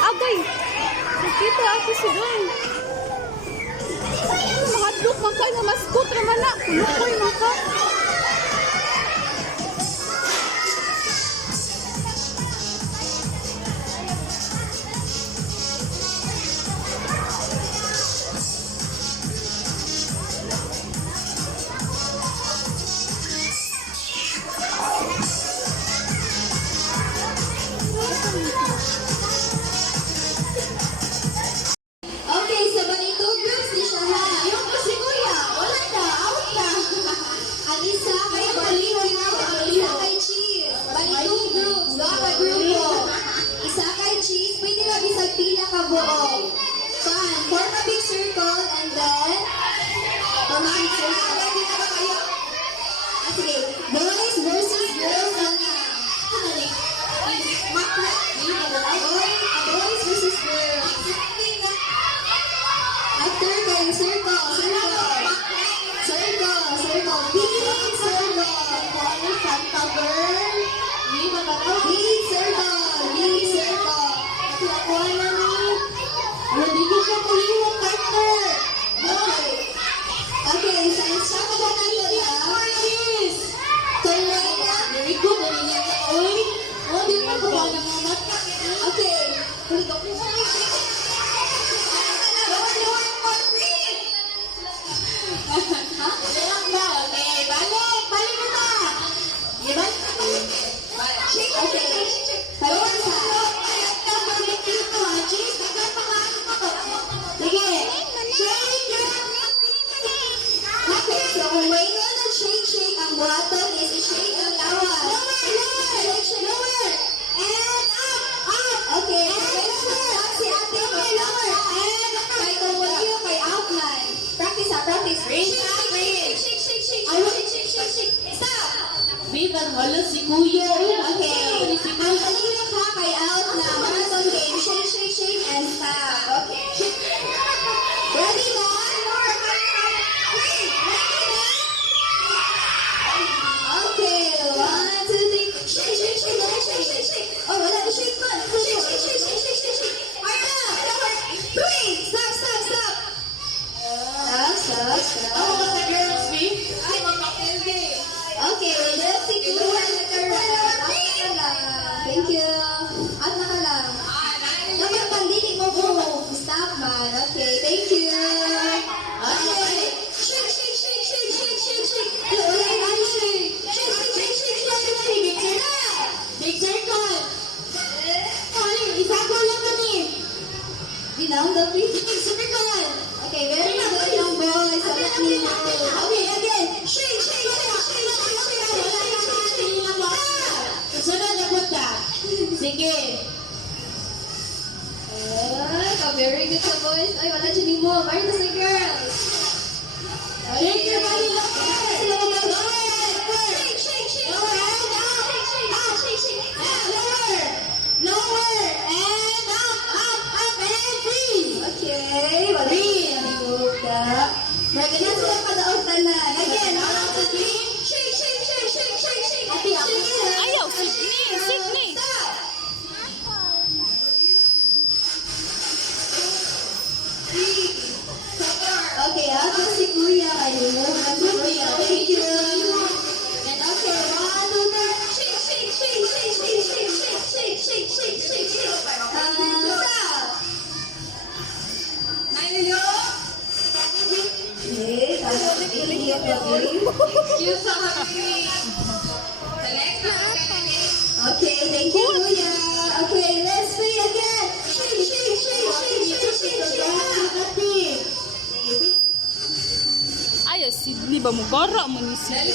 Agay! Nakita ako si Doy. Mahadlok man ka na maskot naman na. Kulukoy man ka. Okay, so bali two groups ni siya ha. Yung po si Kuya, wala na, out na. Ang isa kay Baliho, ang isa kay Cheese. Bali two groups, ka grupo. Isa kay Cheese, pwede lang isang pila ka buo. Saan? Form a big circle and then form a big circle. Ready na ba kayo? Ah, sige. Boys versus girls na nga. Boys versus girls. After kayong circle, big circle. Kaya Santa girl. Big circle. Nakuha na ni. Hindi ko siya kuliwang partner. Okay, science siya ka ba kayo na? Tuloy na. Very good. Uy, di pa ko ba ng mga mata? Okay. Kulit ako. Button is i-shake ang lawas. Lower. And up. Okay. Si ate mo. And kay tumulyo, kay outline. Practice. Shake. Stop. Biban, wala si Kuya. Okay. Ang halina ka kay outline. Marathon game. Shake, and stop. Okay. Ready na? You so happy. The next one. Okay, thank you, Kuya. Okay, let's play again. Shake. Ay, Sidney ba mo? Gara mo ni Sidney.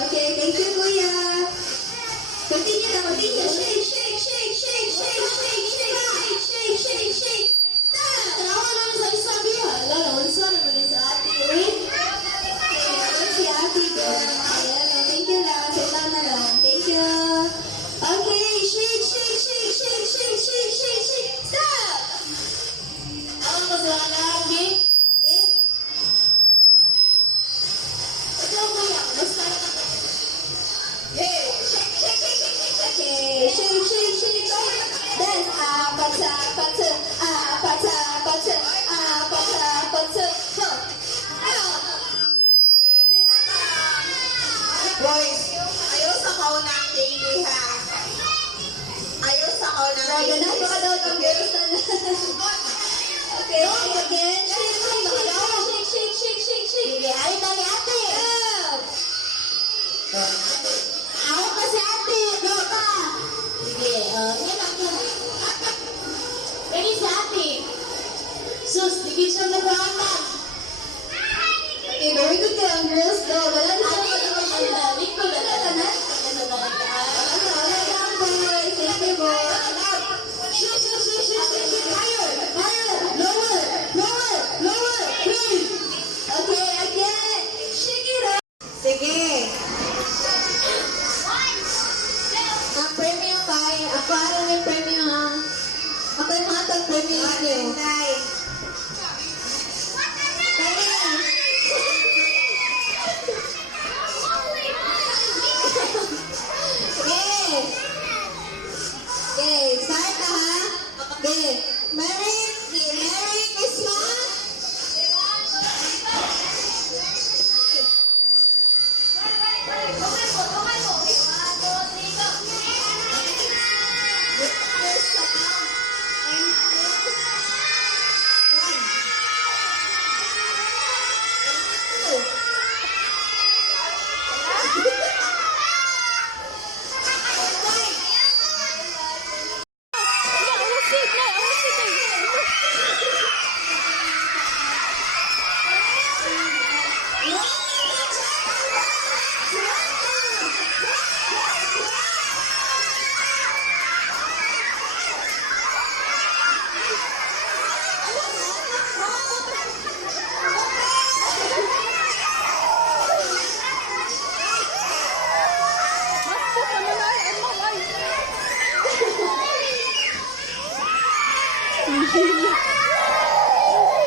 Okay, thank you, Kuya. Continue na, continue. Shake. Tanawa naman sa isang biyo. Hala, naunsa naman sa ate. Si ate girl. Ayan, thank you lang. Sila na lang. Thank you. Okay, shake. Stop! Ako mo sa lagi. Ito, Kuya. Basta na. Okay, shake. Then, apata. Boys, ayaw sa kaunang daily ha. Ayaw sa kaunang daily. Ganun pa daw ang person. Okay, again. Shake. Sige, ay tali ate. Ako pa si ate. Loka. Sige, yan ako. Ready si ate. Sus, digit siya magkaman. Okay, very good ka, girls. Go, wala na Ate, balik ko na lang. Thank you, boy. Lower, please. Okay, again. Shake it up. Sige. Ang premium kay, ako alam yung premium ha. Ako yung mga tag premium nyo. Tay. Okay, start na ha. Okay, Merry Christmas.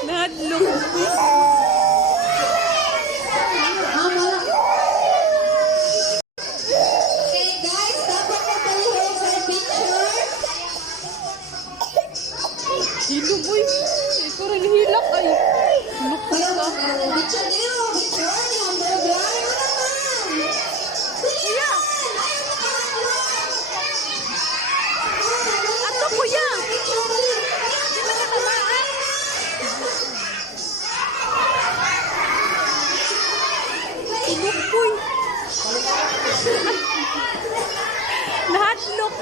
Nahadlok. Okay, guys, dapat na tayo sa picture. Hilo boy. Ito rin hilak ay. Lukot ka. Picture niyo, picture niyo. Magagay mo naman. Kuya! Ato kuya! Picture mo rin. Di ba natamaan? Lukoy. Nahadlok.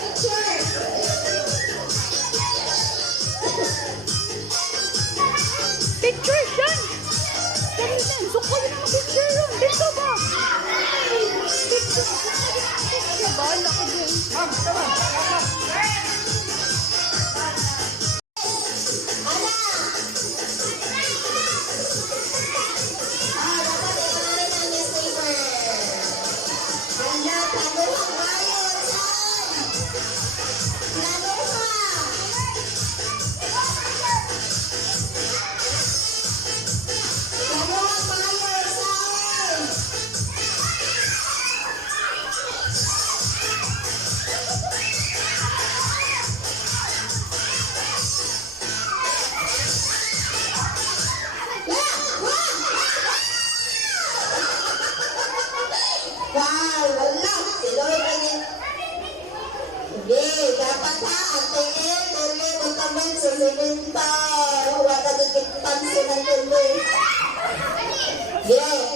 Picture. Yay, dapat ha, ate El, tuloy mo kami sa simento. Wala ka dito pansin ng tuloy. Yay.